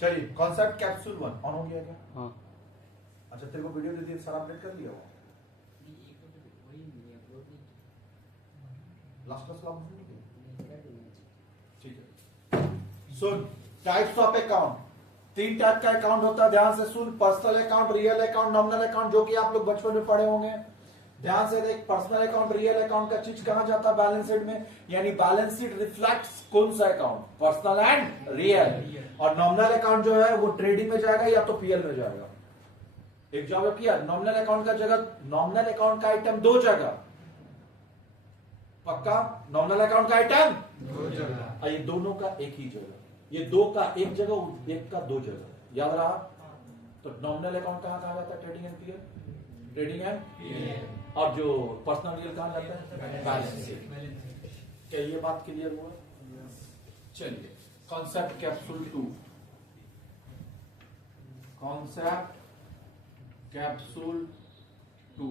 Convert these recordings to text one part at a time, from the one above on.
चलिए concept capsule 1 on हो गया क्या? हाँ अच्छा तेरे को वीडियो दे दी, सारा अपडेट कर लिया वो लास्ट क्लास ठीक है। सुन, टाइप्स ऑफ अकाउंट, 3 टाइप का अकाउंट होता है, ध्यान से सुन। Personal account, real account, nominal account, जो कि आप लोग बचपन में पढ़े होंगे। ध्यान से देख, पर्सनल अकाउंट, रियल अकाउंट का चीज कहां जाता है? बैलेंस शीट में। यानी बैलेंस शीट रिफ्लेक्ट्स कौन सा अकाउंट? Personal and real. और नॉमिनल अकाउंट जो है वो ट्रेडिंग में जाएगा या तो पीएल में जाएगा। एक जगह किया नॉमिनल अकाउंट का जगह, नॉमिनल अकाउंट का आइटम 2 जगह, पक्का? नॉमिनल अकाउंट का आइटम 2 जगह, ये दोनों का एक ही जगह, ये 2 का एक जगह, 1 का 2 जगह, याद रहा? तो नॉमिनल अकाउंट कहां कहां जाता है? Trading and PL, trading and, और जो पर्सनल रियल कहां जाता है? Balance sheet. क्या ये बात क्लियर हुआ? चलिए concept capsule 2, concept capsule 2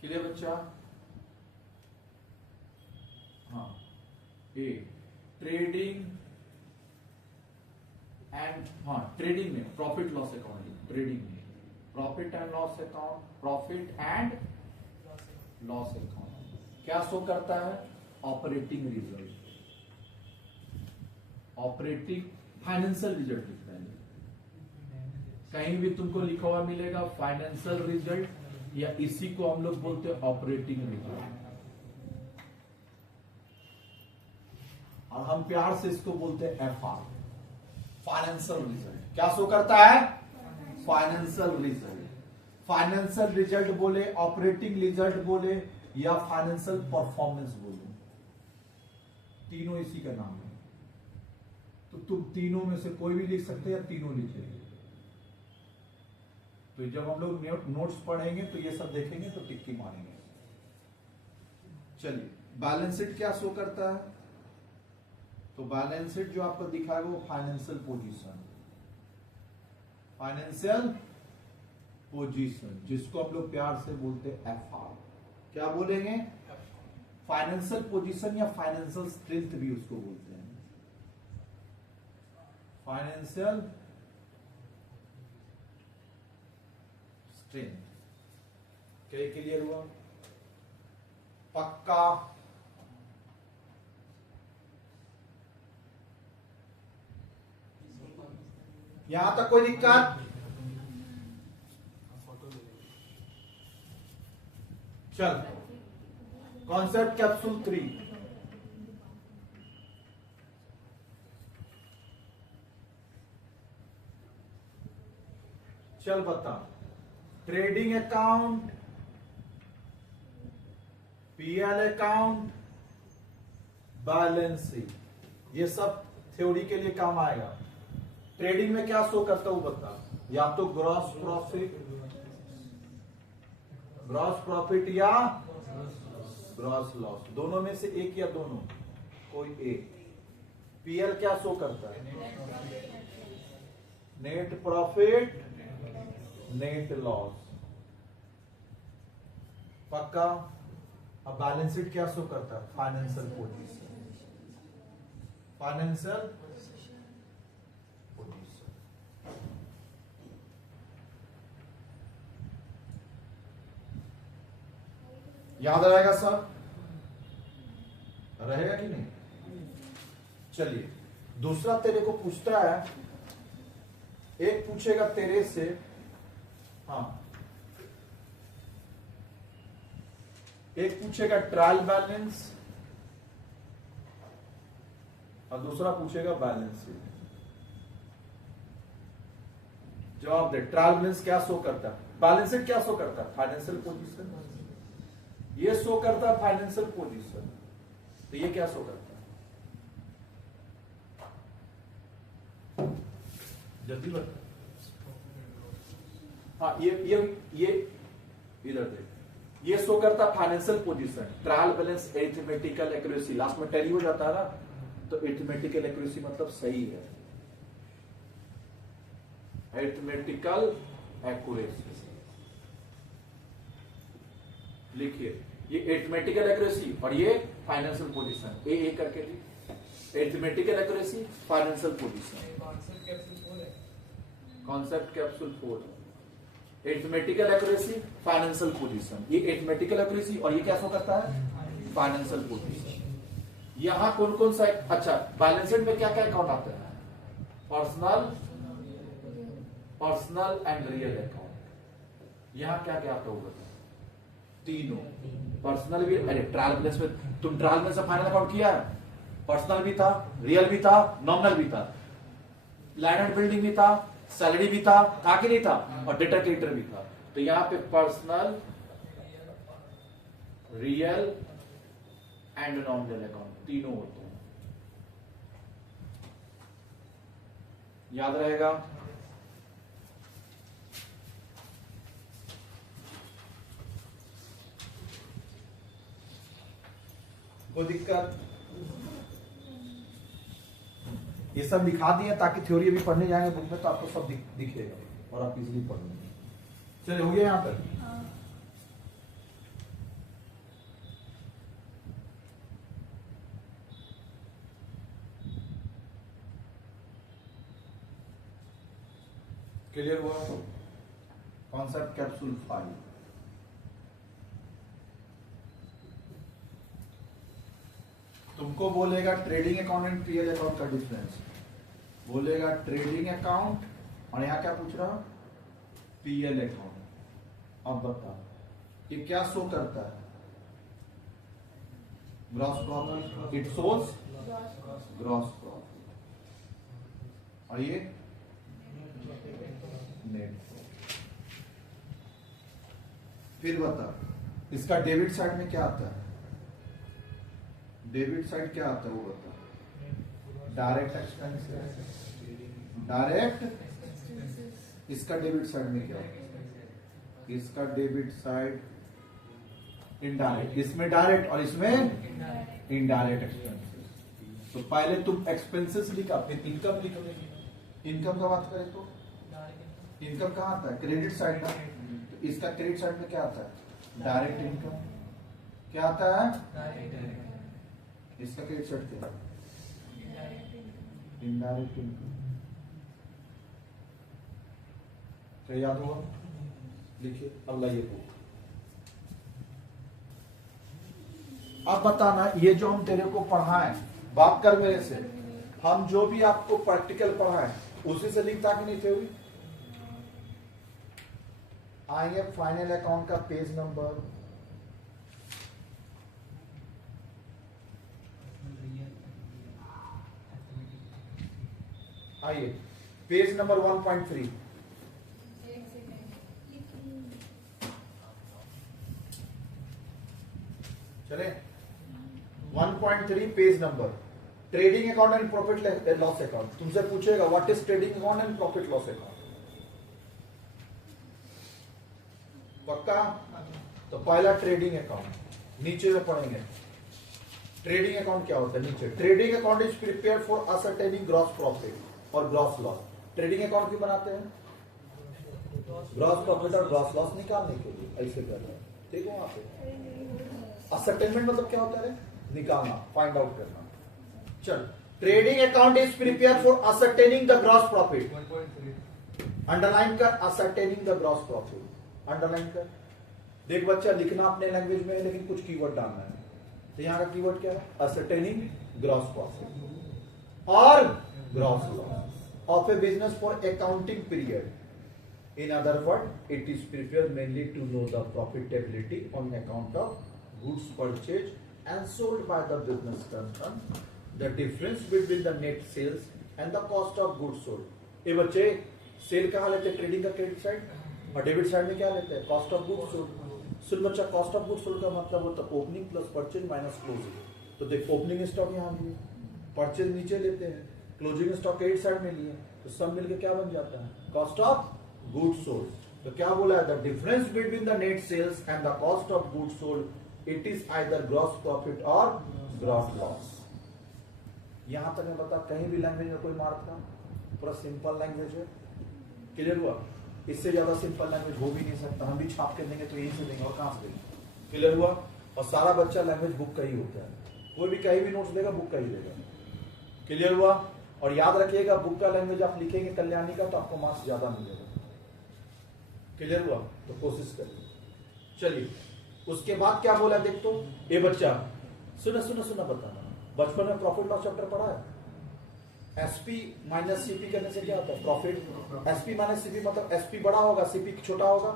clear बच्चा? हाँ, ए ट्रेडिंग एंड, हाँ ट्रेडिंग में प्रॉफिट लॉस अकाउंटिंग, ट्रेडिंग में profit and loss account, profit and loss account क्या शो करता है? Operating result, operating financial result लिखता है। कहीं भी तुमको लिखा हुआ मिलेगा फाइनेंशियल रिजल्ट, या इसी को हम लोग बोलते हैं ऑपरेटिंग रिजल्ट, और हम प्यार से इसको बोलते हैं एफआर, फाइनेंशियल रिजल्ट। क्या शो करता है? Financial result. फाइनेंशियल रिजल्ट बोले, ऑपरेटिंग रिजल्ट बोले, या फाइनेंशियल परफॉर्मेंस बोले, तीनों इसी का नाम है। तो तुम तीनों में से कोई भी लिख सकते हैं या तीनों लिखेंगे। तो जब हम लोग नोट्स पढ़ेंगे तो ये सब देखेंगे तो टिक्की मारेंगे। चलिए बैलेंस शीट क्या शो करता है? तो बैलेंस शीट जो आपको दिखाएगा वो फाइनेंशियल पोजीशन, फाइनेंशियल पोजीशन, जिसको हम लोग प्यार से बोलते हैं एफआर। क्या बोलेंगे? फाइनेंशियल पोजीशन या फाइनेंशियल स्ट्रेंथ भी उसको बोलते हैं, फाइनेंशियल स्ट्रेंथ। क्या क्लियर हुआ? पक्का? यहां तक कोई दिक्कत? चल कॉन्सेप्ट कैप्सूल 3, चल बता। Trading account, PL account, balance sheet, ये सब थ्योरी के लिए काम आएगा। ट्रेडिंग में क्या शो करता हूं बता? या तो ग्रॉस प्रॉफिट या ग्रॉस लॉस, दोनों में से एक या दोनों, कोई एक। पीएल क्या शो करता है? नेट प्रॉफिट, नेट लॉस, पक्का? अब बैलेंस शीट क्या शो करता है? Financial position, financial position. याद रहेगा सर? रहेगा कि नहीं? चलिए दूसरा तेरे को पूछता है, एक पूछेगा तेरे से, हाँ एक पूछेगा ट्रायल बैलेंस और दूसरा पूछेगा बैलेंस शीट। जवाब दे। ट्रायल बैलेंस क्या शो करता है? बैलेंस शीट क्या शो करता है? Financial position. ये शो करता है फाइनेंशियल पोजीशन, तो ये क्या शो करता है? जल्दी बता। हाँ ये इधर देख, ये शो करता है financial position. Trial balance arithmetical accuracy, last में टैली हो जाता है ना, तो एरिथमेटिकल एक्यूरेसी मतलब सही है, एरिथमेटिकल एक्यूरेसी लिखिए। ये एरिथमेटिकल एक्यूरेसी और ये फाइनेंशियल पोजीशन, ए करके arithmetical accuracy, financial position. Concept capsule 4, arithmetical accuracy, financial position. ये एरिथमेटिकल एक्यूरेसी और ये क्या शो करता है, फाइनेंशियल पोजीशन। यहां कौन कौन सा, अच्छा बैलेंस शीट में क्या क्या अकाउंट आते हैं, पर्सनल एंड रियल अकाउंट। यहां क्या क्या आता होगा, तीनों। पर्सनल भी, अरे ट्रायल बैलेंस में तुम ट्रायल बैलेंस से फाइनल अकाउंट किया है, पर्सनल भी था, रियल भी था, नॉमिनल भी था, लैंड एंड बिल्डिंग भी था, सैलरी भी था कि नहीं था, और डेटा क्रेडिटर भी था। तो यहां पे personal, real and nominal account तीनों होते हैं, याद रहेगा। कोई दिक्कत, ये सब लिखा दिए ताकि थ्योरी अभी पढ़ने जाएंगे बुक में तो आपको सब दिखेगा और आप इजीली पढ़ लेंगे। चलिए हो गया यहाँ पर। क्लियर हुआ, कॉन्सेप्ट कैप्सूल 5। तुमको बोलेगा trading account and PL account का डिफरेंस, बोलेगा ट्रेडिंग अकाउंट और यहां क्या पूछ रहा, पीएल अकाउंट। अब बता ये क्या शो करता है, gross profit, it shows gross profit, और ये नेट। फिर बता इसका डेबिट साइड में क्या आता है, डेबिट साइड क्या आता है वो बता, डायरेक्ट एक्सपेंसेस, डायरेक्ट। इसका डेबिट साइड में क्या है, इसका डेबिट साइड इनडायरेक्ट, इसमें डायरेक्ट और इसमें इनडायरेक्ट एक्सपेंसेस। तो पहले तुम एक्सपेंसेस लिखा, फिर इनकम लिखोगे। इनकम का बात करें तो इनकम कहाँ आता है, क्रेडिट साइड का। तो इसका क्रेडिट साइड में क्या आता है, डायरेक्ट इनकम। क्या आता है, इसका क्रेडिट साइड क्या है, इनडायरेक्ट इनकम। क्या याद हुआ, लिखिए अब लाइए बुक। अब बताना ये जो हम तेरे को पढ़ाएं, बात कर मेरे से, हम जो भी आपको प्रैक्टिकल पढ़ाएं उसी से लिंक था कि नहीं थे हुई। आइए फाइनल अकाउंट का पेज नंबर, आइए पेज नंबर 1.3। चले 1.3 page number, trading account and profit loss account. तुमसे पूछेगा what is trading account and profit loss account, पक्का। तो पहला ट्रेडिंग अकाउंट, नीचे में पढ़ेंगे ट्रेडिंग अकाउंट क्या होता है। नीचे trading account is prepared for ascertaining gross profit और ग्रॉस लॉस। ट्रेडिंग अकाउंट क्यों बनाते हैं, ग्रॉस प्रॉफिट और ग्रॉस लॉस निकालने के लिए, ऐसे करते हैं। ठीक है, वहां पे असर्टेनमेंट मतलब क्या होता है, निकालना, फाइंड आउट करना। चल, trading account is prepared for ascertaining the gross profit. Underline कर, ascertaining the gross profit, underline कर। देख बच्चा, लिखना अपने लैंग्वेज में है लेकिन कुछ कीवर्ड डालना है। तो यहां का कीवर्ड क्या है, असर्टेनिंग ग्रॉस प्रॉफिट और gross loss of A business for accounting period. In other words, it is prepared mainly to know the profitability on account of goods purchased and sold by the business concerned, the difference between the net sales and the cost of goods sold. ये बच्चे cell कहाँ लेते हैं, trading का credit side, और debit side में क्या लेते हैं, कॉस्ट ऑफ गुड्स सोल्ड। सुन बच्चा, कॉस्ट ऑफ गुड्स सोल्ड का मतलब होता है opening plus purchase minus closing. तो देख, ओपनिंग स्टॉक यहाँ लिए, परचेज नीचे लेते हैं, क्लोजिंग स्टॉक क्रेडिट साइड में लिए, तो सब मिलकर क्या बन जाता है, कॉस्ट ऑफ गुड्स सोल्ड। तो क्या बोला है, the difference between the net sales and the cost of goods sold, it is either gross profit और ग्रॉस लॉस। यहां तक मैं बता, कहीं भी लैंग्वेज में कोई मार्क था, पूरा सिंपल लैंग्वेज है। क्लियर हुआ, इससे ज्यादा सिंपल लैंग्वेज हो भी नहीं सकता। हम भी छाप के देंगे तो यहीं से देंगे और कहां से देंगे। क्लियर हुआ, और सारा बच्चा लैंग्वेज बुक का ही होता है, कोई भी कहीं भी नोट्स देगा बुक का ही देगा। क्लियर हुआ? और याद रखिएगा बुक का लैंग्वेज आप लिखेंगे कल्याणी का तो आपको मार्क्स ज्यादा मिलेगा। क्लियर हुआ? तो कोशिश करिए। चलिए उसके बाद क्या बोला देख तो, ये बच्चा सुना सुना सुना बताना, बचपन में प्रॉफिट लॉस चैप्टर पढ़ा है? एसपी माइनस सीपी करने से क्या होता है? प्रॉफिट। एसपी माइनस सीपी मतलब एसपी बड़ा होगा सीपी छोटा होगा,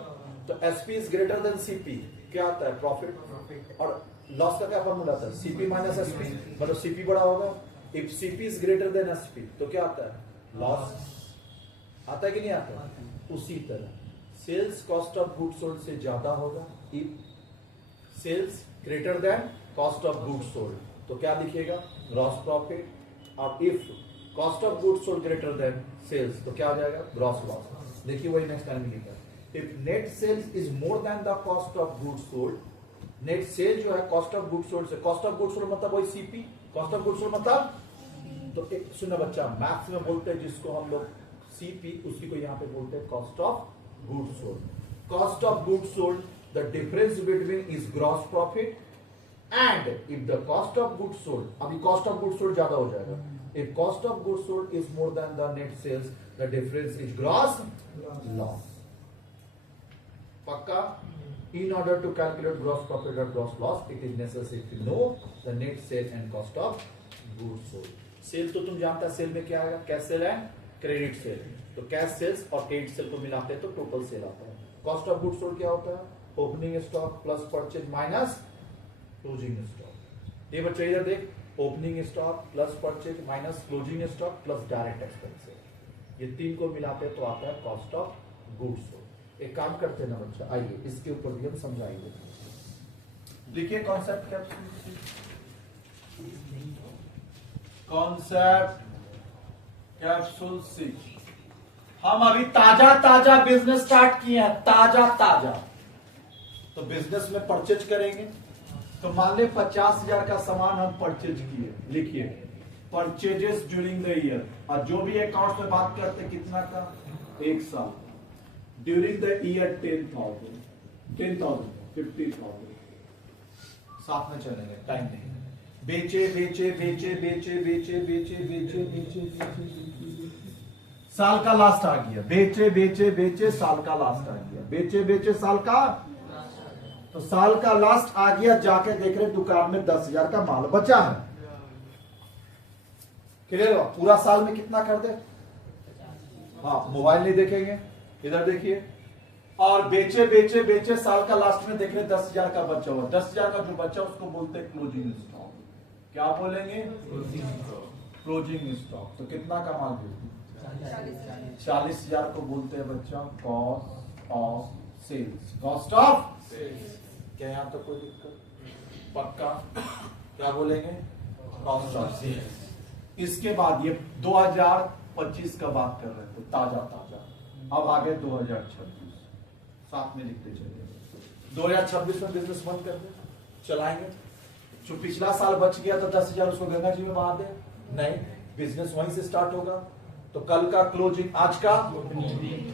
तो SP is greater then CP, क्या आता है? प्रॉफिट। और लॉस का क्या फॉर्मूला आता है? सीपी माइनस एसपी, मतलब सीपी बड़ा होगा। If CP is greater then SP तो क्या आता है? लॉस। आता है कि नहीं आता? उसी तरह sales cost of goods sold से ज्यादा होगा if sales greater than cost of goods sold, तो क्या लिखिएगा? Gross profit. और if cost of goods sold greater than sales तो क्या हो जाएगा? Gross loss. देखिए वही नेक्स्ट टाइम लिखा, if net sales is more than the cost of goods sold, net sale जो है कॉस्ट ऑफ गुड्स सोल्ड से, कॉस्ट ऑफ गुड्स सोल्ड मतलब वही CP, cost of goods sold मतलब, तो एक सुना बच्चा मैथ्स में बोलते हैं जिसको हम लोग सीपी, उसी को यहाँ पे बोलते हैं cost of goods sold. Cost of goods sold the difference between is gross profit and if the cost of goods sold, अभी कॉस्ट ऑफ गुड्स सोल्ड ज्यादा हो जाएगा, if cost of goods sold is more than the net sales the difference is gross loss. पक्का? In order to calculate gross profit or gross loss, it is necessary to know the net sale and cost of goods sold. Sale तो तुम जानता है, sale में क्या आएगा? Cash sale and credit sale. तो cash sales और credit sale को मिलाते हैं तो टोटल सेल आता है। कॉस्ट ऑफ गुड्स सोल्ड क्या होता है? Opening stock plus purchase minus closing stock. ये बच्चे इधर देख, opening stock plus purchase minus closing stock plus direct expenses, ये तीन को मिलाते हैं तो आता है कॉस्ट ऑफ गुड्स सोल्ड। एक काम करते हैं ना बच्चा, आइए इसके ऊपर भी हम समझाएंगे। लिखिए कॉन्सेप्ट कैप्सूल, कॉन्सेप्ट कैप्सूल सी। हम अभी ताजा ताजा बिजनेस स्टार्ट किए हैं, ताजा ताजा। तो बिजनेस में परचेज करेंगे, तो मान ले 50,000 का सामान हम परचेज किए, लिखिए परचेजेस ड्यूरिंग द ईयर, और जो भी अकाउंट में बात करते कितना का? 1 साल। ड्यूरिंग द ईयर 10,000, 50,000 साथ में चलेंगे, टाइम नहीं। बेचे बेचे बेचे बेचे बेचे बेचे बेचे बेचे बेचे, साल का लास्ट आ गया। बेचे बेचे बेचे साल का लास्ट आ गया, बेचे बेचे साल का, तो साल का लास्ट आ गया, जाके देख रहे दुकान में 10,000 का माल बचा है। क्लियर हो? पूरा साल में कितना कर दे? हाँ, मोबाइल नहीं देखेंगे, इधर देखिए। और बेचे बेचे बेचे साल का लास्ट में देख रहे 10,000 का बचा हुआ, 10,000 का जो बचा उसको बोलते हैं क्लोजिंग स्टॉक। क्या बोलेंगे? Closing stock. तो कितना का माल बेचे? 40,000 को बोलते हैं बच्चा cost of sales. Cost of sales. क्या यहाँ तो कोई दिक्कत? पक्का? क्या बोलेंगे? Cost of sales. इसके बाद ये 2025 का बात कर रहे थे, ताजा ताजा। अब आगे 2026, साथ में लिखते चलिए। 2026 में बिजनेस बंद कर दे, चलाएंगे। जो पिछला साल बच गया तो 10,000 उसको गंगा जी में बहा दे? नहीं, बिजनेस वहीं से स्टार्ट होगा। तो कल का क्लोजिंग आज का,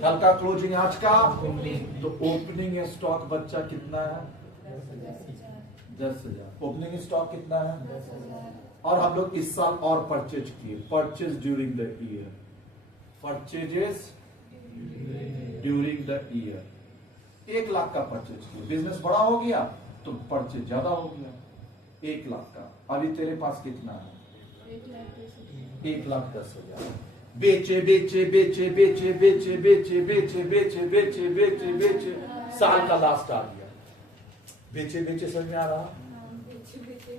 कल का क्लोजिंग आज का, तो ओपनिंग स्टॉक बच्चा कितना है? 10,000। ओपनिंग स्टॉक कितना है? और हम लोग इस साल और परचेज किए, purchase during the year, purchases during the year. 1 lakh का परचेज किया, बिजनेस बड़ा हो गया तो परचेज ज्यादा हो गया, 1 लाख का। अभी तेरे पास कितना है? 1,10,000। बेचे बेचे बेचे बेचे बेचे बेचे बेचे बेचे बेचे बेचे बेचे, साल का लास्ट आ गया। बेचे बेचे समझ में आ रहा?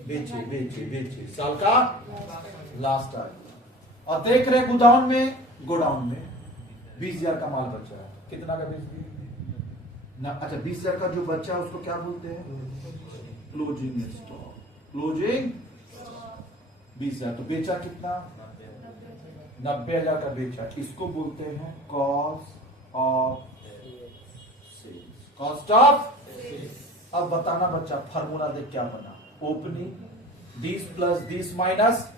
बेचे बेचे बेचे साल का लास्ट आ गया। और देख रहे गोडाउन में 20,000 का माल बचा है। कितना का बेच दिया ना? अच्छा, 20,000 का जो बचा है उसको क्या बोलते हैं? Closing stock. क्लोजिंग 20,000। तो बेचा कितना? 90,000 का बेचा, इसको बोलते हैं cost of sales. Cost of sales. अब बताना बच्चा, फार्मूला देख क्या बना? Opening this plus this minus,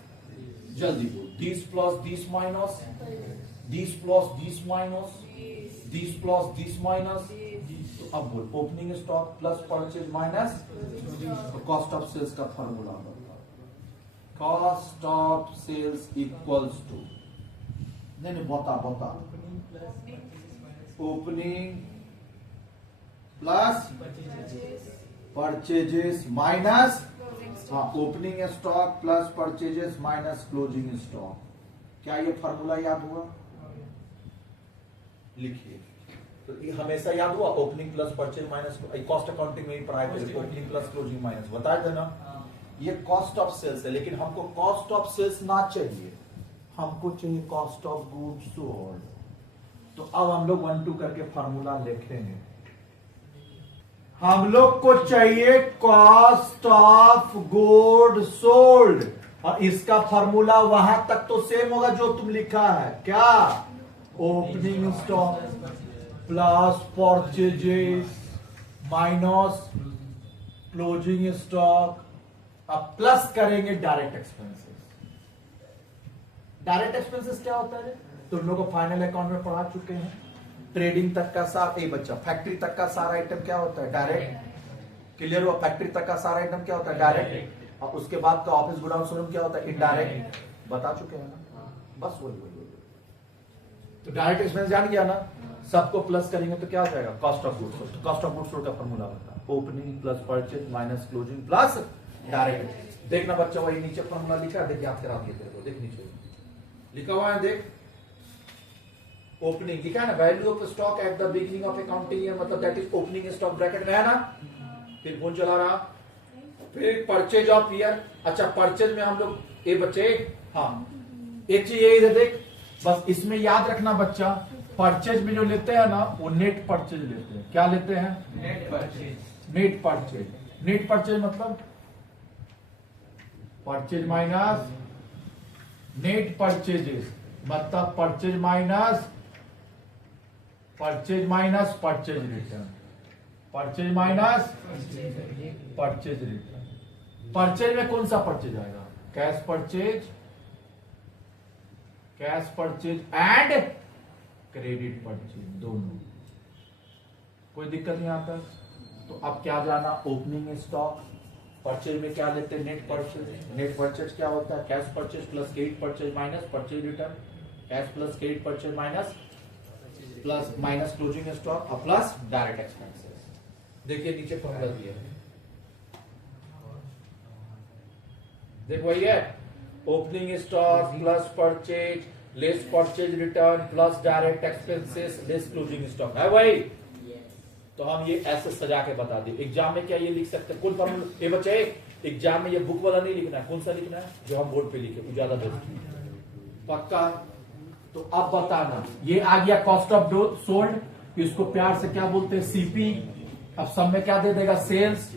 जल्दी बोल, this plus this minus, this plus this minus, this plus this minus. तो अब बोल, opening stock plus purchase minus cost of sales का फार्मूला बता। Cost of sales equals to, नहीं बता opening plus purchases minus, हाँ opening stock plus purchases minus closing stock. क्या ये फॉर्मूला याद हुआ? लिखिए, तो ये हमेशा याद हुआ, opening plus purchase minus, cost accounting में ही पढ़ाए थे, ओपनिंग प्लस क्लोजिंग माइनस, बताए थे ना। ये कॉस्ट ऑफ सेल्स है, लेकिन हमको कॉस्ट ऑफ सेल्स ना चाहिए, हमको चाहिए कॉस्ट ऑफ गुड्स सोल्ड। तो अब हम लोग 1 2 करके फार्मूला लिखेंगे। हम लोग को चाहिए कॉस्ट ऑफ गुड सोल्ड, और इसका फार्मूला वहां तक तो सेम होगा जो तुम लिखा है। क्या? Opening stock plus purchases minus closing stock. अब प्लस करेंगे डायरेक्ट एक्सपेंसेस। डायरेक्ट एक्सपेंसेस क्या होता है? तुम लोग को फाइनल अकाउंट में पढ़ा चुके हैं। ट्रेडिंग तक का सारा बच्चा, फैक्ट्री तक का सारा आइटम क्या होता है? डायरेक्ट। क्लियर हुआ? फैक्ट्री तक का सारा आइटम क्या होता है? डायरेक्ट। और उसके बाद का ऑफिस गोडाउन शोरूम क्या होता है? इनडायरेक्ट। बता चुके हैं ना, बस वही। तो डायरेक्ट एक्सपेंस जान गया ना, सबको प्लस करेंगे तो क्या हो जाएगा? Cost of goods sold. Cost of goods sold का फॉर्मूला होता है opening plus purchase minus closing plus direct. देखना बच्चा, वही नीचे फॉर्मूला लिखा है, देख याद करा दिए तेरे को, देख नीचे लिखा हुआ है, देख ओपनिंग लिखा है ना, value of stock at the beginning of accounting year, मतलब that is opening stock bracket में है ना। फिर कौन चला रहा? फिर परचेज ऑफ ईयर। अच्छा, परचेज में हम लोग ये बच्चे, हाँ एक चीज यही है, देख बस इसमें याद रखना बच्चा, परचेज में जो लेते हैं ना वो नेट परचेज लेते हैं। क्या लेते हैं? Net purchase. Net purchase. Net purchase मतलब परचेज माइनस नेट परचेजेस, मतलब purchase minus purchase return, purchase minus purchase return. Purchase में कौन सा परचेज आएगा? Cash purchase and credit purchase, दोनों। कोई दिक्कत नहीं आता। तो अब क्या जाना? Opening stock. परचेज में क्या लेते हैं? Net purchase. नेट परचेज क्या होता है? Cash purchase plus credit purchase minus purchase return. Cash plus credit purchase minus closing stock और प्लस डायरेक्ट एक्सपेंसेस। देखिए नीचे फॉर्मूला दिया है, देखो वही है, opening stock plus purchase less purchase return plus direct expenses less closing stock है वही। तो हम ये ऐसे सजा के बता दें। एग्जाम में क्या ये लिख सकते हैं? कौन फॉर्मूला? ये बच्चे एग्जाम में ये बुक वाला नहीं लिखना है, कौन सा लिखना है? जो हम बोर्ड पे लिखे, वो ज्यादा बेस्ट है। पक्का? तो अब बताना, ये आ गया कॉस्ट ऑफ सोल्ड, इसको प्यार से क्या बोलते हैं? सीपी। अब सब में क्या दे देगा? सेल्स।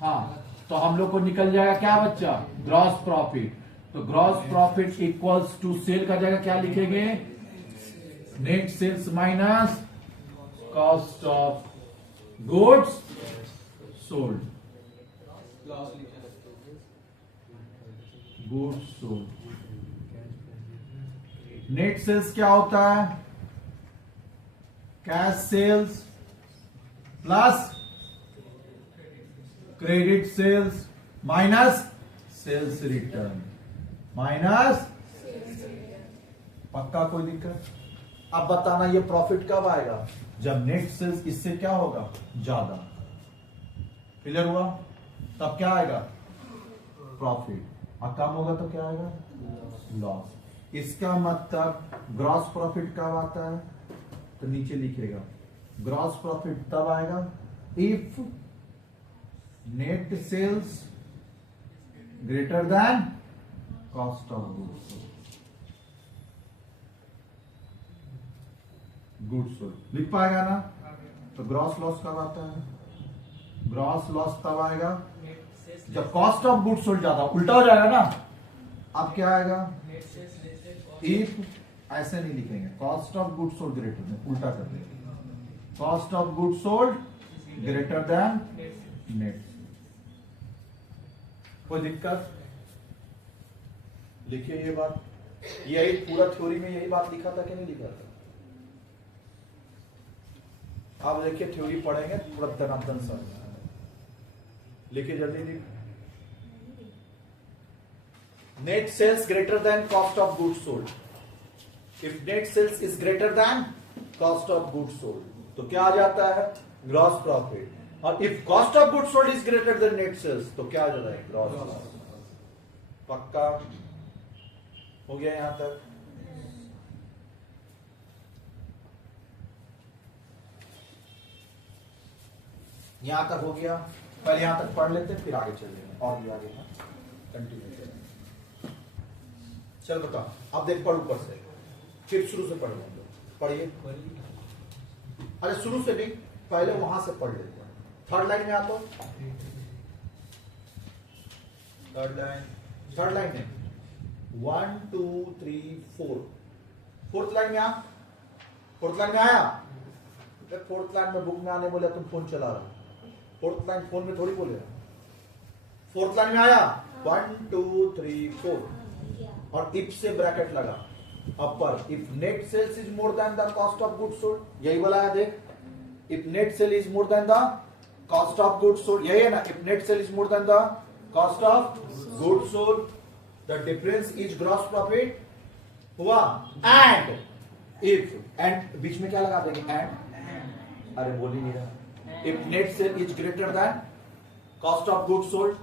हाँ, तो हम लोग को निकल जाएगा क्या बच्चा? Gross profit. तो gross profit equals to sale का जगह क्या लिखेंगे? Net sales minus cost of goods sold. Goods sold. Net sales क्या होता है? Cash sales plus credit sales minus sales return minus. पक्का? कोई दिक्कत? अब बताना ये प्रॉफिट कब आएगा? जब नेट सेल्स इससे क्या होगा? ज्यादा। क्लियर हुआ? तब क्या आएगा? प्रॉफिट। और कम होगा तो क्या आएगा? लॉस। इसका मतलब ग्रॉस प्रॉफिट कब आता है? तो नीचे लिखेगा ग्रॉस प्रॉफिट तब आएगा if net sales greater than cost of goods sold. लिख पाएगा ना? तो ग्रॉस लॉस कब आता है? ग्रॉस लॉस तब आएगा जब कॉस्ट ऑफ गुड्स सोल्ड ज्यादा। उल्टा हो जाएगा ना। अब क्या आएगा? इफ, ऐसे नहीं लिखेंगे, cost of goods sold greater then, उल्टा कर देंगे, cost of goods sold greater than net. कोई दिक्कत? लिखिए ये बात, यही पूरा थ्योरी में यही बात लिखा था कि नहीं लिखा था? आप देखिए थ्योरी पढ़ेंगे पूरा दनादन सा। लिखिए जल्दी लिख। Net sales greater than cost of goods sold. If net sales is greater than cost of goods sold तो क्या आ जाता है, ग्रॉस प्रॉफिट। और if cost of goods sold is greater than net sales तो क्या आ जाता है, ग्रॉस लॉस। पक्का हो गया यहां तक? यहां तक हो गया, पहले यहां तक पढ़ लेते फिर आगे चलेंगे और भी आगे कंटिन्यू करेंगे। चल बता, अब देख पढ़ ऊपर से, फिर शुरू से पढ़ लेंगे। पढ़िए, अरे शुरू से नहीं, पहले वहां से पढ़ लेते हैं। थर्ड लाइन में आ तो, थर्ड लाइन में 1 2 3 4, फोर्थ लाइन में आ, फोर्थ लाइन में आया। फोर्थ लाइन में बुक में आने बोले तुम फोन चला रहे हो, फोर्थ लाइन फोन में थोड़ी बोले। फोर्थ लाइन में आया 1 2 3 4 और इफ से ब्रैकेट लगा upper. If net sales is more than the cost of goods sold, यही बोला है देख। If net sale is more than the cost of goods sold, यही है ना। If net sale is more than the cost of goods sold the difference is gross profit हुआ। And if, and बीच में क्या लगा देंगे, एंड, अरे बोल ही नहीं रहा। If net sale is greater than cost of goods sold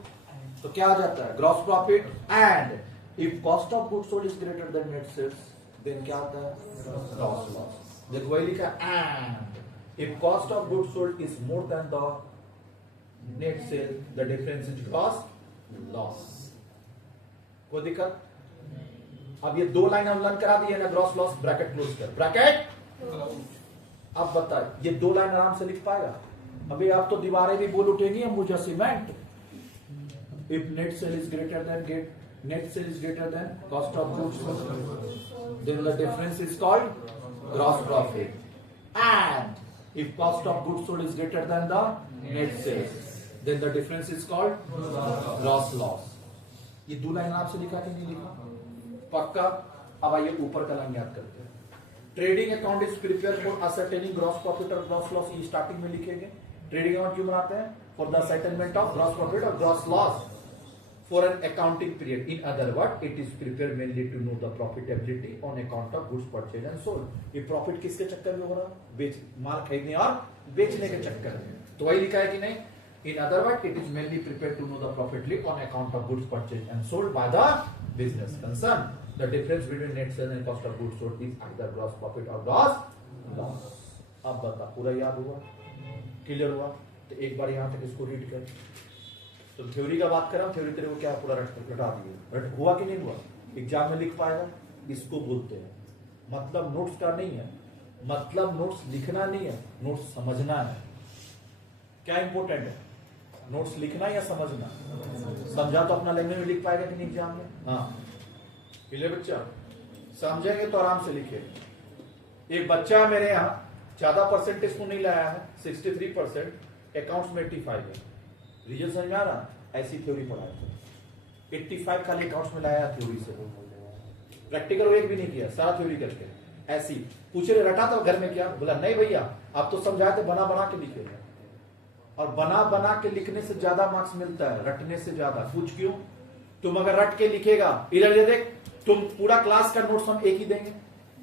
तो क्या आ जाता है, gross profit. And if cost of goods sold is greater than net sales then क्या आता है, ग्रॉस लॉस। देखो वही लिखा, and if cost of goods sold is more than the net sale the difference is gross loss. कोई दिक्कत? अब ये दो लाइन हम लर्न करा दिए ना, ग्रॉस लॉस, ब्रैकेट क्लोज कर, ब्रैकेट। अब बता, ये दो लाइन आराम से लिख पाएगा? अभी आप तो दीवारें भी बोल उठेंगी हम मुझे cement. If net sale is greater than net sale is greater than cost of goods then the difference is called gross profit. And if cost of goods sold is greater than the net sales then the difference is called gross loss. ये दो line आपसे लिखा कि नहीं लिखा? पक्का। अब आइए ऊपर का लाइन याद करते हैं। Trading account is prepare for ascertaining gross profit और ग्रॉस लॉस। ये स्टार्टिंग में लिखेंगे। ट्रेडिंग अकाउंट क्यों बनाते हैं? For the settlement of gross profit और gross loss for an accounting period. In other word, it is prepare mainly to know the profitability on account of goods purchase and sold. ये profit किसके चक्कर में हो रहा है? बेच, माल खरीदने और बेचने के चक्कर में। तो वही लिखा है कि नहीं? In other words, it is mainly prepared to know the profitability on account of goods purchased and sold by the business concerned. The difference between net sales and cost of goods sold is either gross profit or gross loss. अब बता, पूरा याद हुआ, clear हुआ? तो एक बार यहाँ तक इसको रीड कर। तो थ्योरी का बात कर रहा हूँ, थ्योरी तेरे को क्या पूरा रटा दिए, हुआ कि नहीं हुआ? एग्जाम में लिख पाएगा? इसको बोलते हैं मतलब नोट्स का नहीं है, मतलब नोट्स लिखना नहीं है, नोट्स समझना है। क्या इंपॉर्टेंट है, नोट्स लिखना या समझना? समझा तो अपना लैंग्वेज में लिख पाएगा कि नहीं एग्जाम में? हाँ, क्लियर बच्चा? समझेंगे तो आराम से लिखे। एक बच्चा मेरे यहाँ ज्यादा परसेंटेज को नहीं लाया है, 63%, अकाउंट्स में 85 है। रीजन समझ में आ रहा? ऐसी थ्योरी पढ़ाई थे, 85 खाली अकाउंट्स में लाया थ्योरी से, प्रैक्टिकल एक भी नहीं किया, सारा थ्योरी करके। ऐसी पूछे रटा तो घर में क्या? बोला नहीं भैया आप तो समझाए थे, बना बना के लिखेगा। और बना बना के लिखने से ज्यादा मार्क्स मिलता है रटने से ज्यादा। पूछ क्यों? तुम अगर रट के लिखेगा, इधर ये देख, तुम पूरा क्लास का नोट्स हम एक ही देंगे,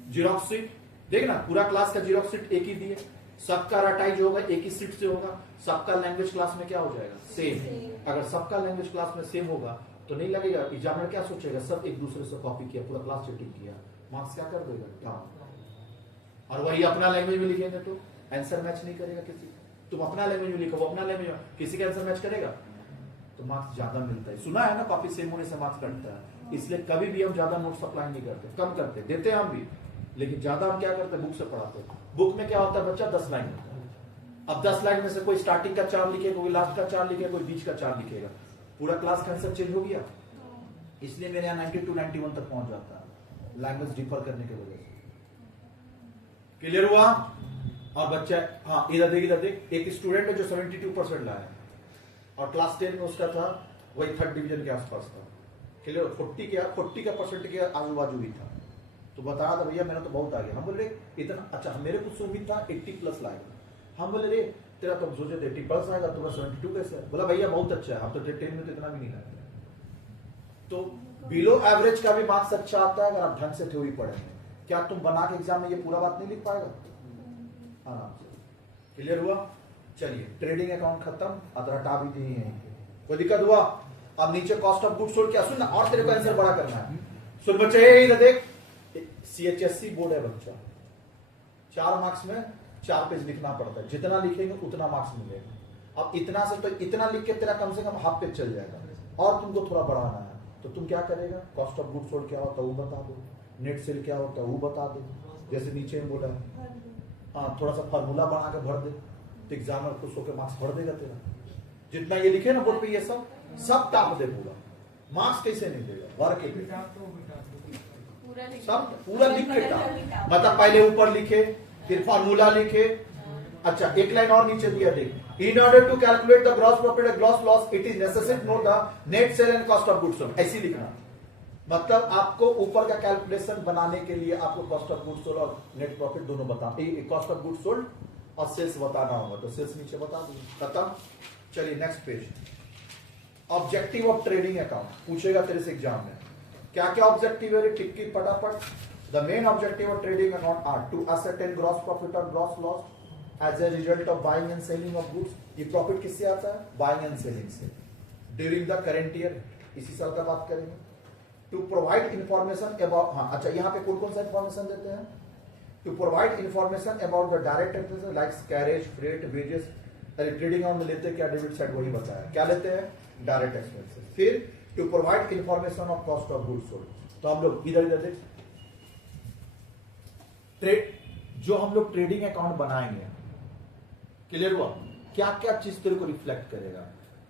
जीरोक्स शीट देखना, पूरा क्लास का जीरोक्स शीट एक ही दिए, सबका रटाई जो होगा एक ही शीट से होगा, सबका लैंग्वेज क्लास में क्या हो जाएगा? सेम। अगर सबका लैंग्वेज क्लास में सेम होगा तो नहीं लगेगा, एग्जामिनर क्या सोचेगा? सब एक दूसरे से कॉपी किया, पूरा क्लास चीटिंग किया, मार्क्स क्या कर देगा? डाउन। और वही अपना लैंग्वेज में लिखेंगे तो आंसर मैच नहीं करेगा किसी। तुम अपना लैंग्वेज में लिखो, वो अपना लैंग्वेज में, किसी का आंसर मैच करेगा तो मार्क्स ज्यादा मिलता है। सुना है ना, कॉपी सेम होने से मार्क्स कटता है। इसलिए कभी भी हम ज्यादा नोट्स अप्लाई नहीं करते, कम करते, देते हैं हम भी, लेकिन ज्यादा हम क्या करते हैं? बुक से पढ़ाते हैं। बुक में क्या होता है बच्चा? 10 लाइन होता है। अब 10 लाइन में से कोई स्टार्टिंग का 4 लिखेगा, कोई लास्ट का 4 लिखेगा, कोई बीच का 4 लिखेगा, पूरा क्लास का आंसर चेंज हो गया। इसलिए मेरे यहाँ 92 91 तक पहुंच जाता है, लैंग्वेज डिफर करने की वजह से। क्लियर हुआ? और बच्चा, हाँ इधर देख, इधर देख, एक स्टूडेंट है जो 72% लाया और क्लास 10 में उसका था वही 3rd डिवीजन के आसपास था। क्लियर? 40 का परसेंट के आजू बाजू भी था। तो बता रहा था भैया मेरा तो बहुत आ गया। हम बोले इतना अच्छा, मेरे कुछ उम्मीद था 80+ लाएगा। हम बोले रे तेरा तो सोचे 80+ आएगा, तुम्हारा 72 कैसे? बोला भैया बहुत अच्छा है, हम तो 10 में तो इतना भी नहीं लाए। तो बिलो एवरेज का भी मार्क्स अच्छा आता है अगर आप ढंग से थ्योरी पढ़ेंगे। क्या तुम बना के एग्जाम में ये पूरा बात नहीं लिख पाएगा आराम से? क्लियर हुआ? चलिए ट्रेडिंग अकाउंट खत्म, अब हटा भी दिए हैं। कोई दिक्कत हुआ? अब नीचे कॉस्ट ऑफ गुड्स सोल्ड क्या, सुन ना, और तेरे को आंसर बड़ा करना है। सुन बच्चे इधर देख, CHSC बोर्ड है बच्चा, 4 मार्क्स में 4 पेज लिखना पड़ता है, जितना लिखेंगे उतना मार्क्स मिलेगा। अब इतना से तो इतना लिख के तेरा कम से कम हाफ पेज चल जाएगा, और तुमको थोड़ा बढ़ाना है तो तुम क्या करेगा, कॉस्ट ऑफ गुड्स सोल्ड क्या होता है वो बता दो, नेट सेल क्या होता है वो बता दो, जैसे नीचे में बोला है। हाँ, थोड़ा सा फार्मूला बना के भर दे तो एग्जामर खुश होकर मार्क्स भर देगा तेरा। जितना ये लिखे ना बोर्ड पे ये सब टाप दे पूरा, मार्क्स कैसे नहीं देगा, वर्क के सब पूरा लिख के टाप, मतलब पहले ऊपर लिखे फिर फार्मूला लिखे। अच्छा एक लाइन और नीचे दिया देख, in order to calculate the gross profit and gross loss it is necessary to know the net sale and cost of goods sold, ऐसी लिखना। मतलब आपको ऊपर का कैलकुलेशन बनाने के लिए आपको कॉस्ट ऑफ गुड्स सोल्ड और नेट प्रॉफिट दोनों बता, कॉस्ट ऑफ गुड्स सोल्ड और सेल्स बताना होगा, तो सेल्स नीचे बता दिए, खत्म। चलिए next page, objective of trading account पूछेगा तेरे से एग्जाम में, क्या क्या ऑब्जेक्टिव है, टिक की फटाफट। The main objective of trading account are to ascertain gross profit और gross loss as a result of buying and selling of goods. ये प्रॉफिट किससे आता है, बाइंग एंड सेलिंग से, ड्यूरिंग द करेंट ईयर, इसी साल का बात करेंगे। टू प्रोवाइड इंफॉर्मेशन अबाउट, हाँ अच्छा यहाँ पे कौन कौन सा इंफॉर्मेशन देते हैं, to provide information about the direct expenses like carriage freight wages. अरे ट्रेडिंग अकाउंट में लेते हैं क्या, डेबिट साइड वही बताया, क्या लेते हैं, डायरेक्ट एक्सपेंसेस। फिर to provide information of cost of goods sold, तो हम लोग इधर इधर देख, जो हम लोग ट्रेडिंग अकाउंट बनाएंगे, क्लियर हुआ, क्या क्या चीज तेरे को रिफ्लेक्ट करेगा।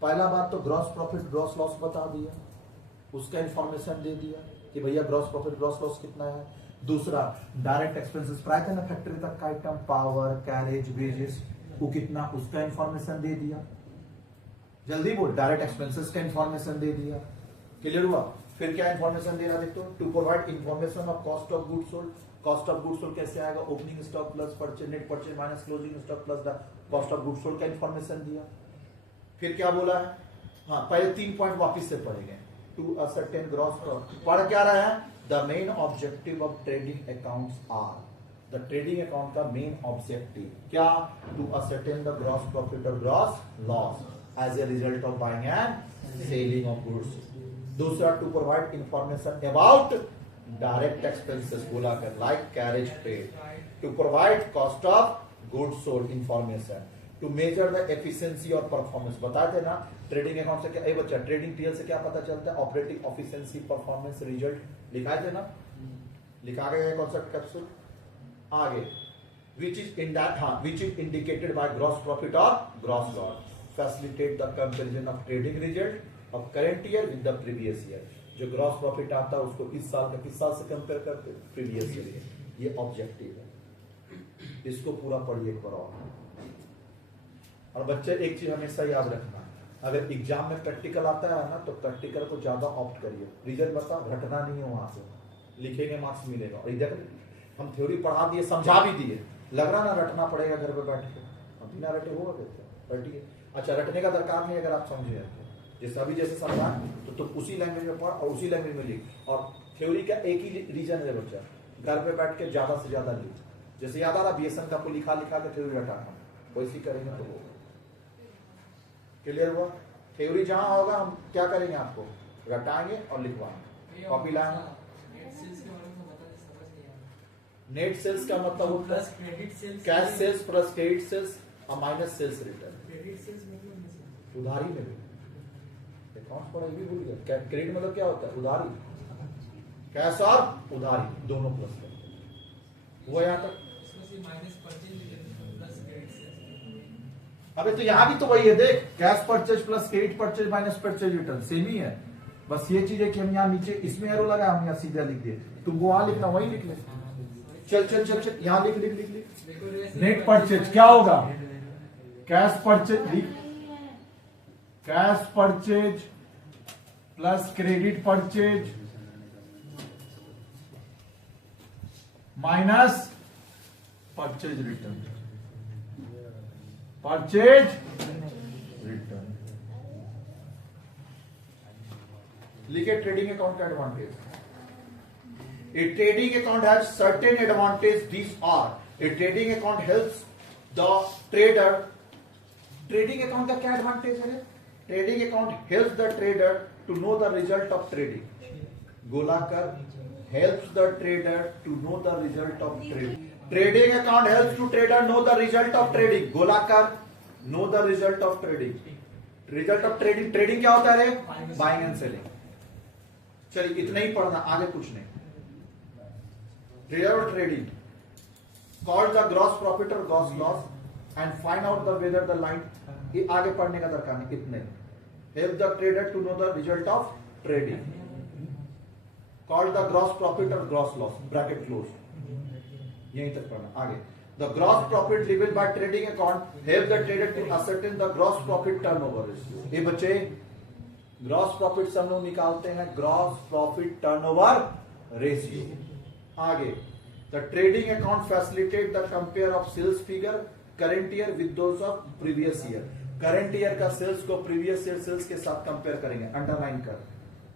पहला बात तो ग्रॉस प्रॉफिट ग्रॉस लॉस बता दिया, उसका इंफॉर्मेशन दे दिया कि भैया ग्रॉस प्रॉफिट ग्रॉस लॉस कितना है। दूसरा डायरेक्ट एक्सपेंसेस, प्राय था ना फैक्ट्री तक का आइटम, पावर कैरेज वेजेस, वो कितना, उसका इंफॉर्मेशन दे दिया। जल्दी बोल, डायरेक्ट एक्सपेंसेस का इंफॉर्मेशन दे दिया, क्लियर हुआ। फिर क्या इंफॉर्मेशन दे रहा देखो, to provide information of cost of goods sold. Cost of goods sold कैसे आएगा, opening stock plus purchase, net purchase minus closing stock plus the cost of goods sold का इंफॉर्मेशन दिया। फिर क्या बोला है, हाँ पहले 3 पॉइंट वापिस से पढ़ेंगे। टू ascertain ग्रॉस प्रॉफिट, पढ़ क्या रहा है, the main objective of trading accounts are, the trading account का मेन ऑब्जेक्टिव क्या, to ascertain the gross profit और gross loss as a result of buying and selling of goods. दूसरा to provide information about direct expenses, बोला कर like carriage freight. To provide cost of goods sold information, to measure the efficiency और performance. बताए थे ना trading account से क्या, ए बच्चा ट्रेडिंग टीएल से क्या पता चलता है, ऑपरेटिंग एफिशिएंसी परफॉर्मेंस रिजल्ट, लिखाए थे ना, लिखा गया है कॉन्सेप्ट कैप्सूल। आगे which is indicated by gross profit और gross loss, facilitate the comparison of trading result of current year with the previous year. जो ग्रॉस प्रॉफिट आता है उसको इस साल का किस साल से कंपेयर करते, प्रीवियस ईयर। ये ऑब्जेक्टिव है, इसको पूरा पढ़िए एक बार। और बच्चे एक चीज हमेशा याद रखना, अगर एग्जाम में प्रैक्टिकल आता है ना तो प्रैक्टिकल को ज्यादा ऑप्ट करिए, रीजन बता, घटना नहीं है, वहां से लिखेंगे मार्क्स मिलेगा। और इधर हम थ्योरी पढ़ा दिए, समझा भी दिए, लग रहा ना रटना पड़ेगा घर पे बैठ के, हम बिना रटे होगा कैसे, रटिए। अच्छा रटने का दरकार नहीं, अगर आप समझे जैसे अभी जैसे समझा तो तुम उसी लैंग्वेज में पढ़ और उसी लैंग्वेज में लिख। और थ्योरी का एक ही रीजन है बच्चा, घर पे बैठ के ज्यादा से ज्यादा लिख। जैसे याद आ रहा बीएसएन का आपको लिखा लिखा के थ्योरी रटाना, वैसे करेंगे तो वो क्लियर हुआ। थ्योरी जहां होगा हम क्या करेंगे, आपको रटाएंगे और लिखवाएंगे, कॉपी लाएंगे। नेट सेल्स का मतलब होता है cash sales plus credit sales और माइनस सेल्स रिटर्न। उधारी में भी अकाउंट्स पढ़ा भी भूल गया, क्रेडिट मतलब क्या होता है, उधारी, कैश और उधारी दोनों प्लस करते हुआ। यहां तक अबे तो यहां भी तो वही है, देख cash purchase plus credit purchase minus purchase return same ही है। बस ये चीज है कि हम यहाँ नीचे इसमें एरो लगा, हम यहाँ सीधा लिख दिए, तुमको वहां लिखना वही लिख ले। चल चल चल चल यहाँ लिख लिख लिख लिख। नेट परचेज क्या होगा, कैश परचेज लिख, cash purchase plus credit purchase minus purchase return, purchase return. लिखे ट्रेडिंग अकाउंट का advantage. A trading account has certain advantages. These are: a trading account helps the trader. Trading account का क्या advantage है? Trading account helps the trader to know the result of trading. गोलाकर helps the trader to know the result of trading. Trading account helps to trader know the result of trading. गोलाकर know the result of trading. Result of trading. Trading क्या होता है रे? Buying and selling. चलिए इतना ही पढ़ना, आगे कुछ नहीं। Trader trading called the gross profit or gross loss and find out the whether the line, ये आगे पढ़ने का दरकार नहीं, इतने। Help the trader to know the result of trading called the gross profit or gross loss, bracket close, यहीं तक पढ़ना। आगे the gross profit level by trading account help the trader to ascertain the gross profit turnover ratio। ये बच्चे gross profit सब लोग निकालते हैं, gross profit turnover ratio। आगे the trading account facilitate the compare of sales figure current year with those of previous year। current year का sales को previous year sales के साथ compare करेंगे, underline कर।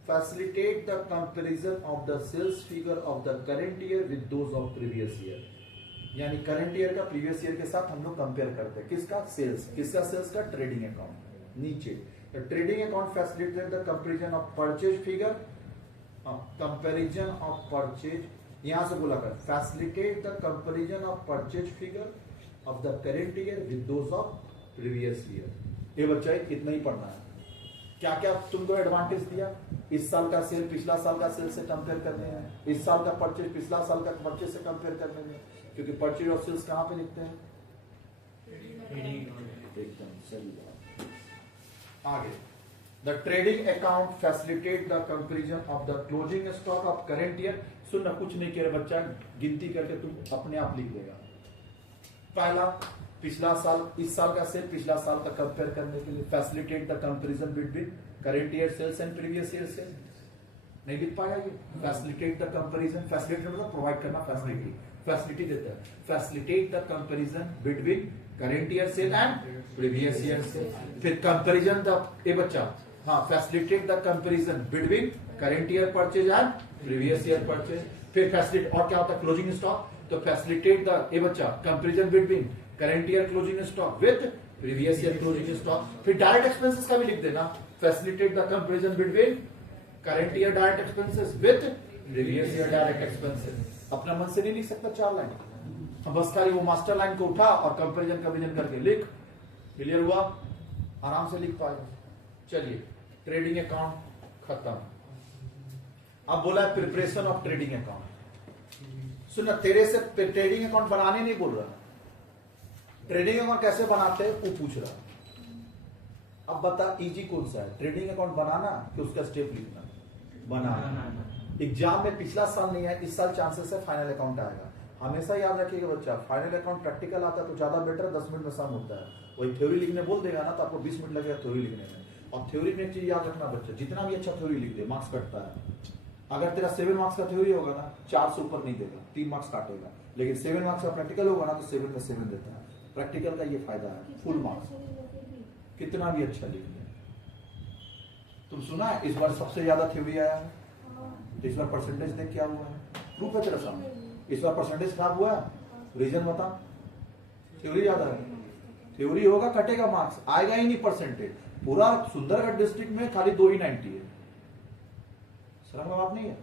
facilitate the comparison of the sales figure of the current year with those of previous year। यानी current year का previous year के साथ हम लोग compare करते हैं, किसका? sales। किसका? sales का? trading account। नीचे the trading account facilitate the comparison of purchase figure, comparison of purchase, यहां से बोला कर facilitate the comparison of purchase figure of the current year with those of previous year. ये बच्चा इतना ही पढ़ना है। क्या क्या तुमको एडवांटेज दिया? इस साल का सेल पिछला साल का सेल से कंपेयर करने में, इस साल का परचेज पिछला साल का परचेज से कंपेयर करने में, क्योंकि परचेज और सेल्स कहां पे लिखते हैं? एकदम सही बात। आगे The trading account facilitate the comparison of the closing stock of current year। सुनना, कुछ नहीं कह रहा बच्चा, गिनती करके तुम अपने आप लिख देगा। पहला पिछला साल, इस साल का सेल पिछला साल का कंपेयर करने के लिए facilitate the comparison between current year sales and previous year sales. नहीं लिख पाया ये? फैसिलिटेट द कंपैरिजन, फैसिलिटेट मतलब प्रोवाइड करना, फैसिलिटी, फैसिलिटी देता है। Facilitate the comparison between current year sale and previous year sale. फिर कंपैरिजन द, ए बच्चा, हाँ, facilitate the comparison between current year purchase and previous year purchase. फिर facilitate, और क्या होता है? Closing stock. तो फैसिलिटेट द, ए बच्चा, comparison between current year closing stock with previous year closing stock. फिर डायरेक्ट एक्सपेंसेस का भी लिख देना, facilitate the comparison between current year direct expenses with previous year direct expenses. अपना मन से नहीं लिख सकता 4 लाइन, बस खाली वो मास्टर लाइन को उठा और कंपैरिजन का विजन करके लिख। क्लियर हुआ? आराम से लिख पाएगा। चलिए, ट्रेडिंग अकाउंट खत्म। अब बोला है प्रिपरेशन ऑफ ट्रेडिंग अकाउंट। सुनना, तेरे से ट्रेडिंग अकाउंट बनाने नहीं बोल रहा, ट्रेडिंग अकाउंट कैसे बनाते हैं वो पूछ रहा। अब बता, इजी कौन सा है, ट्रेडिंग अकाउंट बनाना कि उसका स्टेप लिखना? बनाना। एग्जाम में पिछला साल नहीं है, इस साल चांसेस है फाइनल अकाउंट आएगा। हमेशा याद रखिएगा बच्चा, फाइनल अकाउंट प्रैक्टिकल आता है तो ज्यादा बेटर, 10 मिनट में सम होता है। वही थ्योरी लिखने बोल देगा ना तो आपको 20 मिनट लगेगा थ्योरी लिखने में। और थ्योरी में एक चीज याद रखना बच्चा, जितना भी अच्छा थ्योरी लिख दे मार्क्स कटता है। अगर तेरा 7 मार्क्स का थ्योरी होगा ना, 4 से ऊपर नहीं देगा, 3 मार्क्स काटेगा। लेकिन 7 मार्क्स का प्रैक्टिकल होगा ना तो 7 में 7 देता है। प्रैक्टिकल का ये फायदा है, फुल मार्क्स कितना भी अच्छा लिख ले। तुम सुना है इस बार सबसे ज्यादा थ्योरी आया है, इस बार परसेंटेज देख क्या हुआ है, प्रूफ है तेरा सामने। इस बार परसेंटेज खराब हुआ है, रीजन बता। थ्योरी ज्यादा है, थ्योरी होगा कटेगा मार्क्स, आएगा ही नहीं परसेंटेज। पूरा सुंदरगढ़ डिस्ट्रिक्ट में खाली 2 ही 90 है, शर्म का बात नहीं है,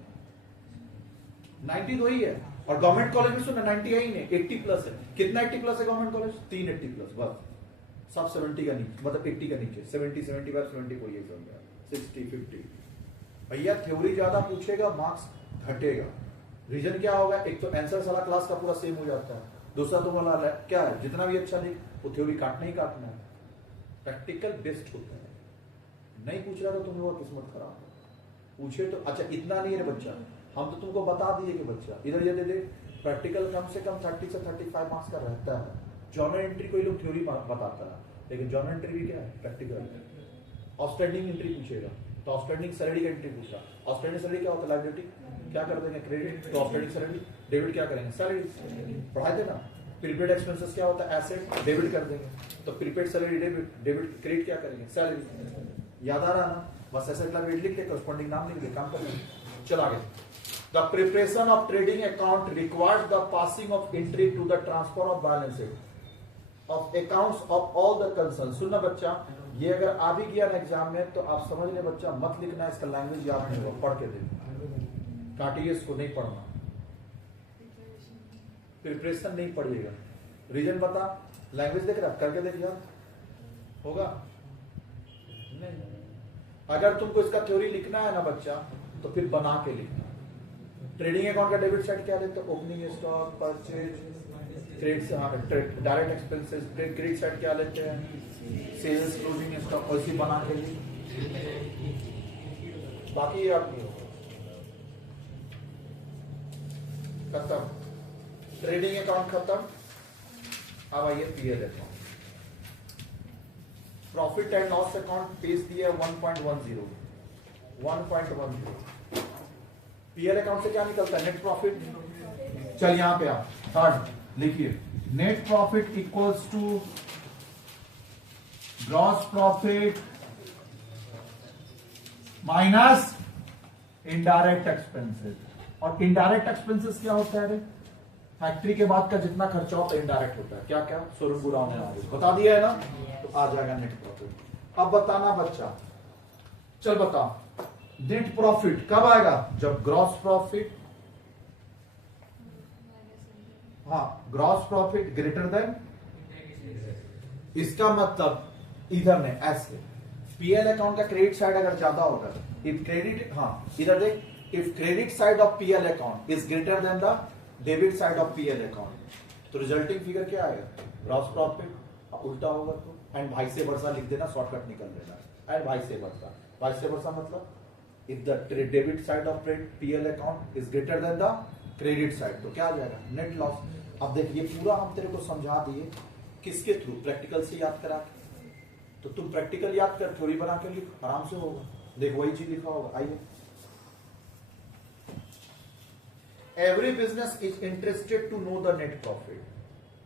90 2 ही है। और गवर्नमेंट कॉलेज में सुनना 90 है ही नहीं, 80 प्लस है। कितना 80 प्लस है गवर्नमेंट कॉलेज? 3 80 प्लस बस। सब 70 का नीचे, मतलब 80 का नीचे, 70 75 70 कोई एक 60 50। भैया थ्योरी ज्यादा पूछेगा मार्क्स घटेगा। रीजन क्या होगा? एक तो आंसर सारा क्लास का पूरा सेम हो जाता है, दूसरा तो बोला क्या है, जितना भी अच्छा लिख वो थ्योरी काटना ही काटना है। प्रैक्टिकल बेस्ट होता है। नहीं पूछ रहा तो तुम लोग किस्मत खराब है, पूछे तो अच्छा इतना नहीं है बच्चा, हम तो तुमको बता दिए कि बच्चा इधर ये दे दे। प्रैक्टिकल कम से कम 30 से 35 मार्क्स का रहता है। जर्नल एंट्री कोई लोग थ्योरी बताता है, लेकिन जर्नल एंट्री भी क्या है? प्रैक्टिकल। आउटस्टैंडिंग एंट्री पूछेगा तो आउटस्टैंडिंग सैलरी का एंट्री पूछा। आउटस्टैंडिंग सैलरी क्या होता है? लायबिलिटी। क्या कर देंगे? क्रेडिट। तो आउटस्टैंडिंग सैलरी, डेबिट क्या करेंगे? सैलरी। पढ़ाए थे ना। प्रीपेड एक्सपेंसेस क्या होता है? एसेट, डेबिट कर देंगे। तो prepaid salary debit, debit credit क्या करेंगे? सैलरी। याद आ रहा ना? बस ऐसे अगला रेट लिख ले, करस्पॉन्डिंग नाम लिख ले, काम कर ले। चल आगे। The preparation of trading account requires the passing of entry to the transfer of balance sheet of accounts of all the concern. सुनना बच्चा, ये अगर आ भी गया ना एग्जाम में तो आप समझ ले बच्चा, मत लिखना, इसका लैंग्वेज याद नहीं होगा, पढ़ के दे, काटिए इसको, नहीं पढ़ना, प्रिपरेशन नहीं पढ़िएगा। रीजन बता, लैंग्वेज देख रहा, करके देख यार, होगा नहीं। अगर तुमको इसका थ्योरी लिखना है ना बच्चा, तो फिर बना के लिखना। ट्रेडिंग अकाउंट का डेबिट साइड क्या लेते हैं? Opening stock, purchase, credit, direct expenses. Credit side क्या लेते हैं? Sales, closing stock. ऐसी बना के लिख, बाकी याद नहीं होगा। खत्म, ट्रेडिंग अकाउंट खत्म। अब आइए PL account. Profit and loss account page दिया 1.10 पीएल अकाउंट से क्या निकलता है? Net profit. चल यहां पे आप थर्ड लिखिए, net profit equals to gross profit minus indirect expenses. और इनडायरेक्ट एक्सपेंसेस क्या होता है रे? फैक्ट्री के बाद का जितना खर्चा होता है इनडायरेक्ट होता है। क्या क्या? शोरूम पूरा होने वाले, बता दिया है ना, तो आ जाएगा नेट प्रॉफिट। अब बताना बच्चा, चल बता, नेट प्रॉफिट कब आएगा? जब ग्रॉस प्रॉफिट, हाँ, ग्रॉस प्रॉफिट ग्रेटर देन, इसका मतलब इधर में ऐसे पीएल अकाउंट का क्रेडिट साइड अगर ज्यादा होगा, इफ क्रेडिट, हाँ इधर देख, if credit side of PL account is greater than the debit side of PL account, तो रिजल्टिंग फिगर क्या आएगा? Gross profit. उल्टा होगा तो एंड भाई से वर्षा लिख देना, शॉर्टकट निकल देना। एंड भाई से वर्षा मतलब if the debit side of PL account is greater than the credit side, तो क्या आ जाएगा? Net loss. अब देखिए पूरा हम तेरे को समझा दिए, किसके थ्रू? प्रैक्टिकल से याद करा के। तो तुम प्रैक्टिकल याद कर, थ्योरी बना के लिख, आराम से होगा। देख वही चीज लिखा होगा। आइए, every business is interested to know the net profit.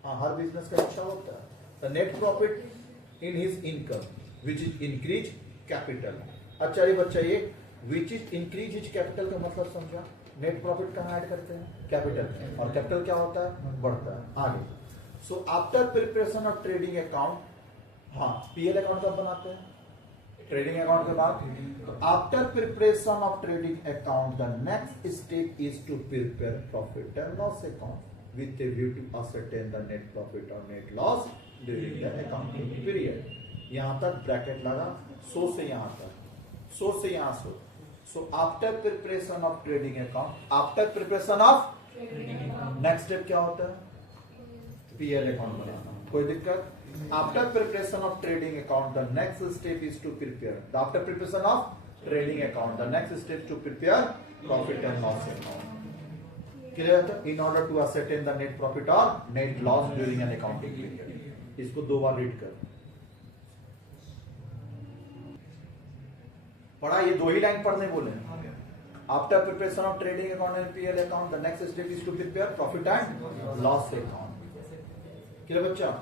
हाँ, हर बिजनेस का इच्छा होता है the net profit in his income which is increase capital. अच्छा ये बच्चा, ये which is increase his capital का मतलब समझा? नेट प्रॉफिट कहाँ ऐड करते हैं? कैपिटल। और कैपिटल क्या होता है? बढ़ता है। आगे, so after preparation of trading account, हाँ पीएल अकाउंट कब बनाते हैं? ट्रेडिंग अकाउंट के बाद। तो after preparation of trading account the next step is to prepare profit and loss account with a view to ascertain the net profit और net loss during the accounting period. यहां तक bracket लगा, सो से यहां तक, सो से यहां so. So after preparation of trading account, after preparation of next step क्या होता है? पीएल अकाउंट बनाना। कोई दिक्कत? After preparation of trading account, the next step is to prepare. After preparation of trading account, the next step is to prepare profit and loss account. Clear? In order to ascertain the net profit or net loss during an accounting period. इसको दो बार read कर पढ़ा, ये दो ही line पढ़ने बोले। After preparation of trading account and PL account, the next step is to prepare profit and loss account. Clear बच्चा?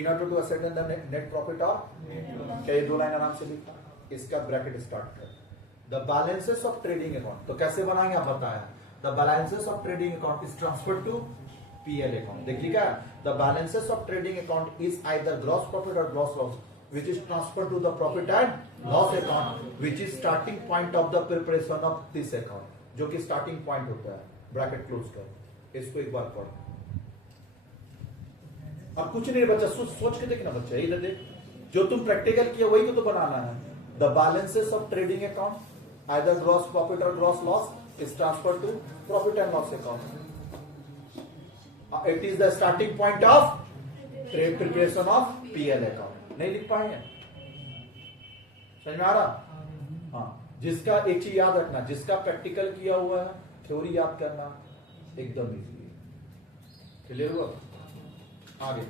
In order to ascertain the net profit or क्या, ये दो लाइन आराम से लिखा, इसका ब्रैकेट स्टार्ट कर। The balances of trading account, तो कैसे बनाएंगे आप बताया? The balances of trading account is transfer to PL account. देखिएगा, the balances of trading account is either gross profit और gross loss which is transferred to the profit and loss account which is starting point of the preparation of this account, जो कि starting point होता है। Bracket close कर, इसको एक बार पढ़। अब कुछ नहीं बच्चा, सोच के देखना बच्चा, इधर देख, जो तुम प्रैक्टिकल किया वही तो बनाना है। The balances of trading account either gross profit और gross loss is transfer to profit and loss account. It is the starting point of trade preparation of PL account. नहीं लिख पाए हैं? समझ में आ रहा? हाँ, जिसका एक चीज याद रखना, जिसका प्रैक्टिकल किया हुआ है थ्योरी याद करना एकदम इजी। क्लियर हुआ? आगे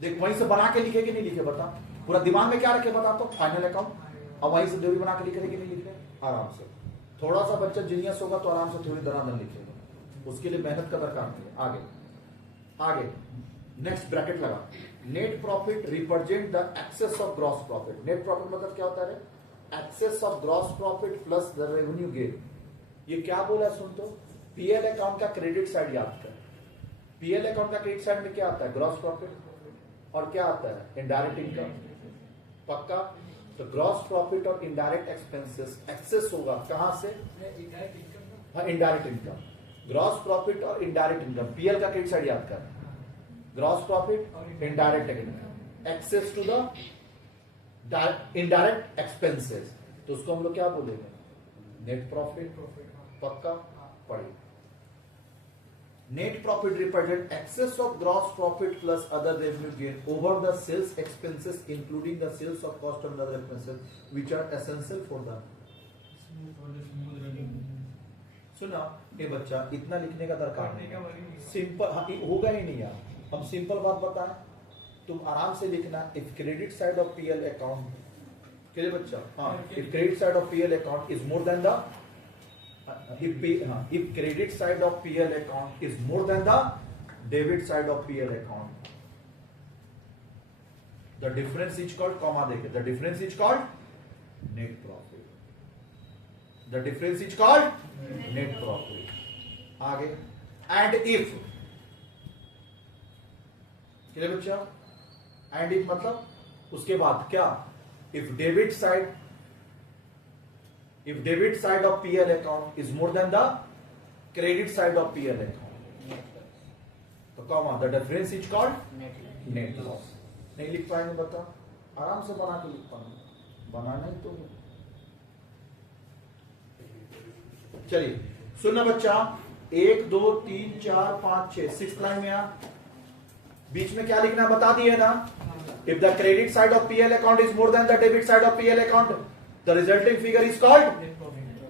देख, वहीं से बना के लिखे कि नहीं लिखे बता, पूरा दिमाग में क्या रखे बता, तो फाइनल अकाउंट। अब वहीं से थ्योरी बना के लिखे कि नहीं लिखे? आराम से। थोड़ा सा बच्चा जीनियस होगा तो आराम से थ्योरी दरादर लिखेगा, उसके लिए मेहनत का दरकार नहीं है। आगे नेक्स्ट ब्रैकेट लगा, net profit represent the excess of gross profit. Net profit मतलब क्या होता है? Excess of gross profit plus the revenue gain. ये क्या बोला सुन तो, पीएल अकाउंट का क्रेडिट साइड याद कर। पीएल अकाउंट का क्रेडिट साइड में क्या आता है, ग्रॉस प्रॉफिट और क्या आता है, इनडायरेक्ट इनकम। पक्का? तो ग्रॉस प्रॉफिट और इनडायरेक्ट एक्सपेंसेस एक्सेस होगा कहां से, हाँ इनडायरेक्ट इनकम। ग्रॉस प्रॉफिट और इनडायरेक्ट इनकम, पीएल का क्रेडिट साइड याद कर, gross profit indirect income excess to the indirect expenses, तो उसको हम लोग क्या बोलेंगे, नेट प्रॉफिट। पक्का? पढ़िए, net profit represent excess of gross profit plus other revenue gain over the sales expenses including the sales of cost and other expenses which are essential for the. सुना ये बच्चा, इतना लिखने का दरकार नहीं, सिंपल होगा ही नहीं यार। हम सिंपल बात बताएं, तुम आराम से लिखना, if credit side of PL account, clear बच्चा, हाँ, if credit side of PL account is more than the, if credit side of PL account is more than the debit side of PL account, the difference is called, comma देके, the difference is called net profit, the difference is called net profit। आगे, and if, clear बच्चा, and if मतलब उसके बाद क्या, if debit side of PL account is more than the credit side of PL account, तो comma, the difference is called net loss। नहीं लिख पाएंगे बता, आराम से बना के लिख पाएंगे, बनाना ही तो। चलिए सुनना बच्चा, 1 2 3 4 5 6 6 लाइन में आप बीच में क्या लिखना बता दिए ना, if the credit side of PL account is more than the debit side of PL account, the resulting figure is called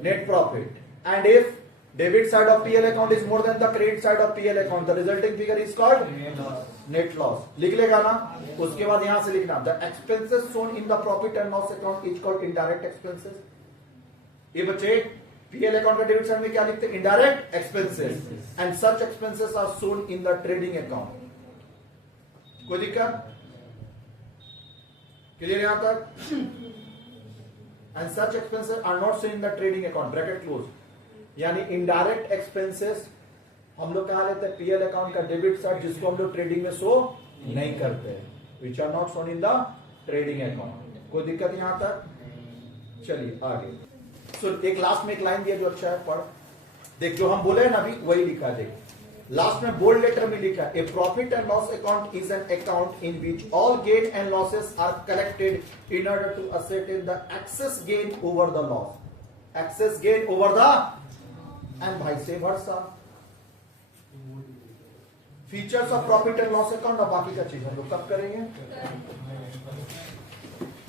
net profit, and if debit side of PL account is more than the credit side of PL account, the resulting figure is called net loss। लिख लेगा ना, उसके बाद यहां से लिखना, the expenses shown in the profit and loss account is called indirect expenses। ये बच्चे PL account का डेबिट साइड में क्या लिखते हैं, indirect expenses, and such expenses are shown in the trading account। कोई दिक्कत, क्लियर यहां तक? and such expenses are not shown in the trading account, bracket close। यानी इनडायरेक्ट एक्सपेंसेस हम लोग कहा लेते हैं पीएल अकाउंट का डेबिट साइड, जिसको हम लोग ट्रेडिंग में शो नहीं करते, which are not shown in the trading account. कोई दिक्कत यहां तक? चलिए आगे। सो एक लास्ट में एक लाइन दिया जो अच्छा है, पढ़ देख, जो हम बोले ना अभी वही लिखा है, देख लास्ट में बोल्ड लेटर में लिखा है, a profit and loss account is an account in which all gain and losses are collected in order to ascertain the excess gain over the loss, excess gain over the, and vice versa। Features of profit and loss account, और बाकी का चीज हम लोग कब करेंगे,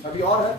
अभी और है